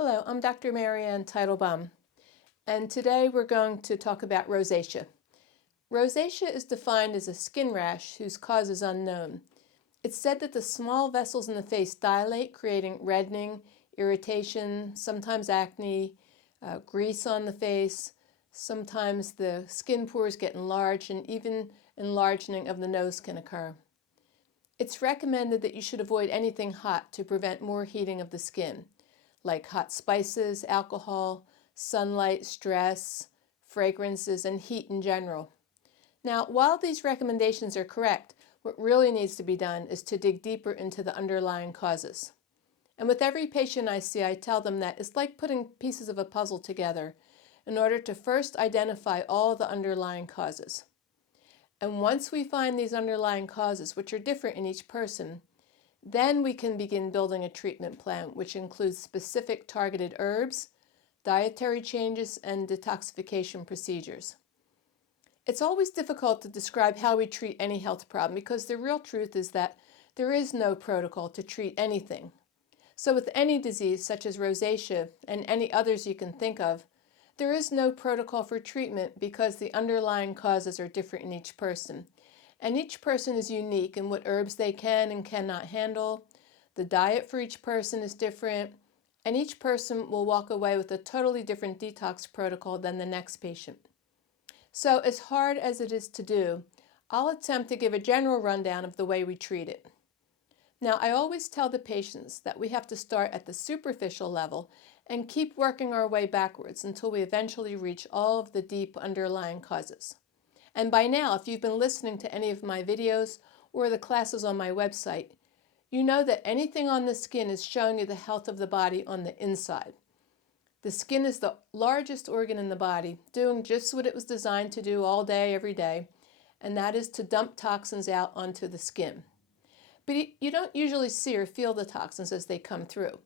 Hello, I'm Dr. Marianne Teitelbaum, and today we're going to talk about rosacea. Rosacea is defined as a skin rash whose cause is unknown. It's said that the small vessels in the face dilate, creating reddening, irritation, sometimes acne, grease on the face. Sometimes the skin pores get enlarged, and even enlarging of the nose can occur. It's recommended that you should avoid anything hot to prevent more heating of the skin, like hot spices, alcohol, sunlight, stress, fragrances, and heat in general. Now, while these recommendations are correct, what really needs to be done is to dig deeper into the underlying causes. And with every patient I see, I tell them that it's like putting pieces of a puzzle together in order to first identify all the underlying causes. And once we find these underlying causes, which are different in each person, then we can begin building a treatment plan, which includes specific targeted herbs, dietary changes, and detoxification procedures. It's always difficult to describe how we treat any health problem because the real truth is that there is no protocol to treat anything. So with any disease such as rosacea and any others you can think of, there is no protocol for treatment because the underlying causes are different in each person. And each person is unique in what herbs they can and cannot handle. The diet for each person is different, and each person will walk away with a totally different detox protocol than the next patient. So as hard as it is to do, I'll attempt to give a general rundown of the way we treat it. Now, I always tell the patients that we have to start at the superficial level and keep working our way backwards until we eventually reach all of the deep underlying causes. And by now, if you've been listening to any of my videos or the classes on my website, you know that anything on the skin is showing you the health of the body on the inside. The skin is the largest organ in the body, doing just what it was designed to do all day, every day, and that is to dump toxins out onto the skin. But you don't usually see or feel the toxins as they come through.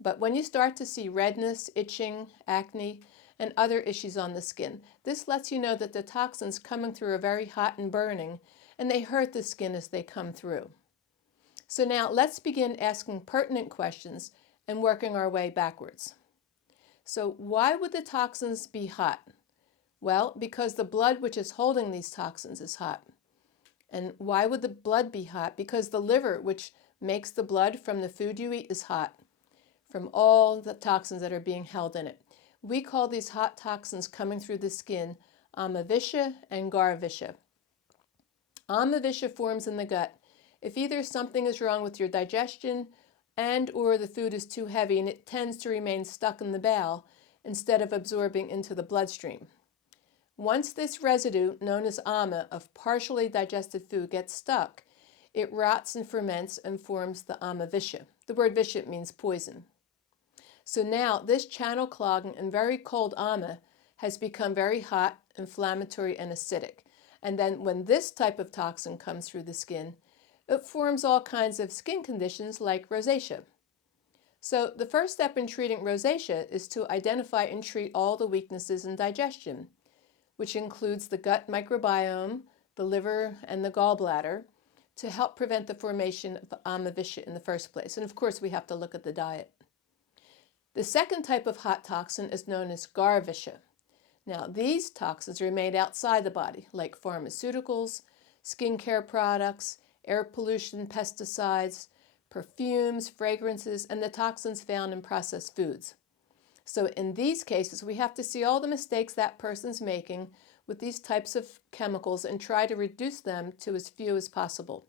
But when you start to see redness, itching, acne, and other issues on the skin, this lets you know that the toxins coming through are very hot and burning, and they hurt the skin as they come through. So now let's begin asking pertinent questions and working our way backwards. So why would the toxins be hot? Well, because the blood which is holding these toxins is hot. And why would the blood be hot? Because the liver, which makes the blood from the food you eat, is hot from all the toxins that are being held in it. We call these hot toxins coming through the skin amavisha and garvisha. Amavisha forms in the gut if either something is wrong with your digestion and or the food is too heavy and it tends to remain stuck in the bowel instead of absorbing into the bloodstream. Once this residue, known as ama, of partially digested food gets stuck, it rots and ferments and forms the amavisha. The word visha means poison. So now this channel clogging and very cold ama has become very hot, inflammatory, and acidic. And then when this type of toxin comes through the skin, it forms all kinds of skin conditions like rosacea. So the first step in treating rosacea is to identify and treat all the weaknesses in digestion, which includes the gut microbiome, the liver, and the gallbladder, to help prevent the formation of amavisha in the first place. And of course, we have to look at the diet. The second type of hot toxin is known as garvisha. Now, these toxins are made outside the body, like pharmaceuticals, skincare products, air pollution, pesticides, perfumes, fragrances, and the toxins found in processed foods. So in these cases, we have to see all the mistakes that person's making with these types of chemicals and try to reduce them to as few as possible.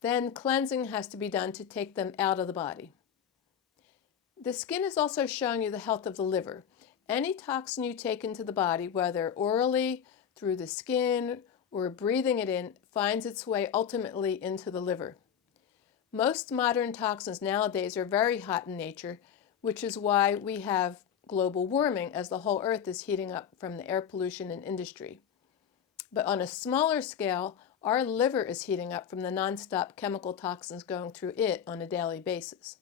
Then cleansing has to be done to take them out of the body. The skin is also showing you the health of the liver. Any toxin you take into the body, whether orally, through the skin, or breathing it in, finds its way ultimately into the liver. Most modern toxins nowadays are very hot in nature, which is why we have global warming as the whole earth is heating up from the air pollution and industry. But on a smaller scale, our liver is heating up from the nonstop chemical toxins going through it on a daily basis.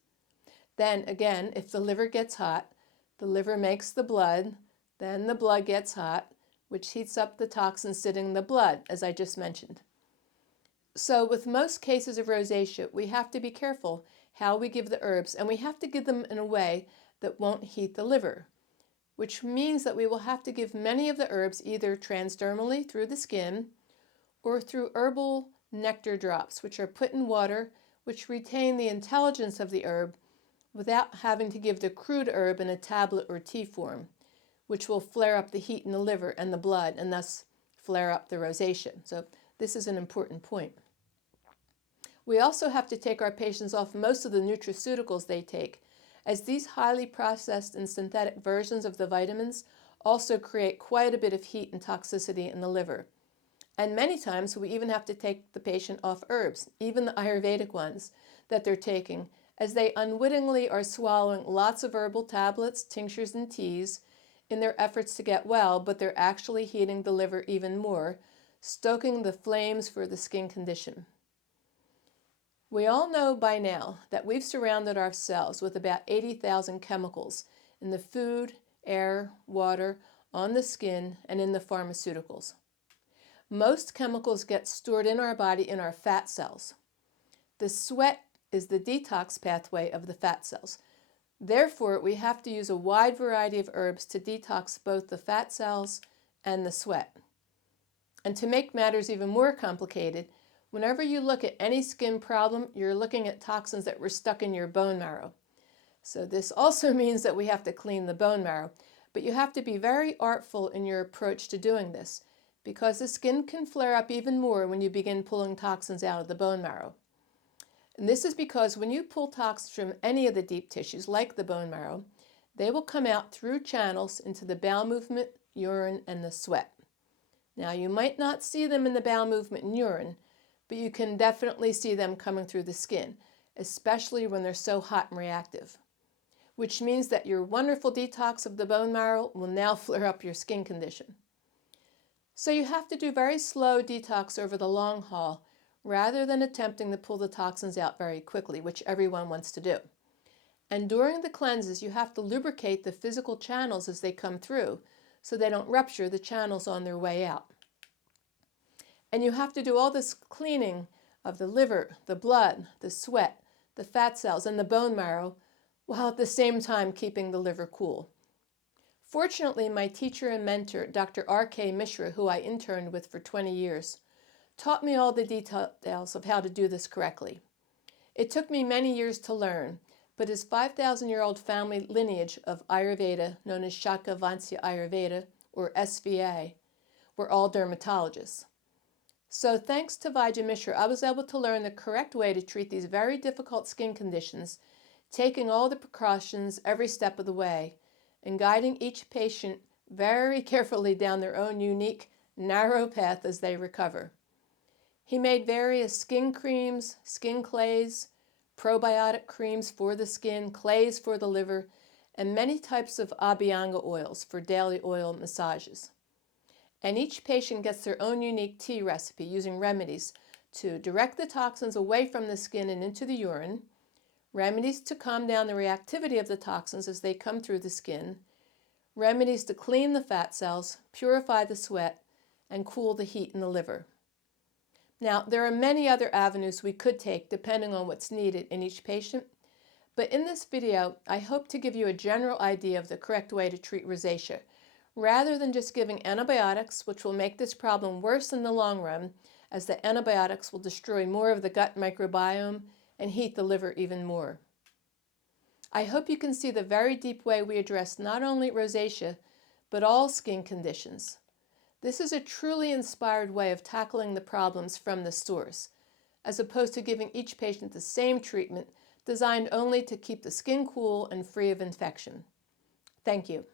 Then again, if the liver gets hot, the liver makes the blood, then the blood gets hot, which heats up the toxins sitting in the blood, as I just mentioned. So with most cases of rosacea, we have to be careful how we give the herbs, and we have to give them in a way that won't heat the liver, which means that we will have to give many of the herbs either transdermally through the skin or through herbal nectar drops, which are put in water, which retain the intelligence of the herb without having to give the crude herb in a tablet or tea form, which will flare up the heat in the liver and the blood and thus flare up the rosacea. So this is an important point. We also have to take our patients off most of the nutraceuticals they take, as these highly processed and synthetic versions of the vitamins also create quite a bit of heat and toxicity in the liver. And many times we even have to take the patient off herbs, even the Ayurvedic ones that they're taking, as they unwittingly are swallowing lots of herbal tablets, tinctures, and teas in their efforts to get well, but they're actually heating the liver even more, stoking the flames for the skin condition. We all know by now that we've surrounded ourselves with about 80,000 chemicals in the food, air, water, on the skin, and in the pharmaceuticals. Most chemicals get stored in our body in our fat cells. The sweat is the detox pathway of the fat cells. Therefore, we have to use a wide variety of herbs to detox both the fat cells and the sweat. And to make matters even more complicated, whenever you look at any skin problem, you're looking at toxins that were stuck in your bone marrow. So this also means that we have to clean the bone marrow, but you have to be very artful in your approach to doing this, because the skin can flare up even more when you begin pulling toxins out of the bone marrow. And this is because when you pull toxins from any of the deep tissues, like the bone marrow, they will come out through channels into the bowel movement, urine, and the sweat. Now, you might not see them in the bowel movement and urine, but you can definitely see them coming through the skin, especially when they're so hot and reactive, which means that your wonderful detox of the bone marrow will now flare up your skin condition. So you have to do very slow detox over the long haul, rather than attempting to pull the toxins out very quickly, which everyone wants to do. And during the cleanses, you have to lubricate the physical channels as they come through, so they don't rupture the channels on their way out. And you have to do all this cleaning of the liver, the blood, the sweat, the fat cells, and the bone marrow, while at the same time keeping the liver cool. Fortunately, my teacher and mentor, Dr. RK Mishra, who I interned with for 20 years, taught me all the details of how to do this correctly. It took me many years to learn, but his 5,000-year-old family lineage of Ayurveda, known as Shakavansya Ayurveda, or SVA, were all dermatologists. So thanks to Vaidya Mishra, I was able to learn the correct way to treat these very difficult skin conditions, taking all the precautions every step of the way, and guiding each patient very carefully down their own unique, narrow path as they recover. He made various skin creams, skin clays, probiotic creams for the skin, clays for the liver, and many types of abhyanga oils for daily oil massages. And each patient gets their own unique tea recipe using remedies to direct the toxins away from the skin and into the urine, remedies to calm down the reactivity of the toxins as they come through the skin, remedies to clean the fat cells, purify the sweat, and cool the heat in the liver. Now, there are many other avenues we could take depending on what's needed in each patient, but in this video, I hope to give you a general idea of the correct way to treat rosacea, rather than just giving antibiotics, which will make this problem worse in the long run, as the antibiotics will destroy more of the gut microbiome and heat the liver even more. I hope you can see the very deep way we address not only rosacea, but all skin conditions. This is a truly inspired way of tackling the problems from the source, as opposed to giving each patient the same treatment designed only to keep the skin cool and free of infection. Thank you.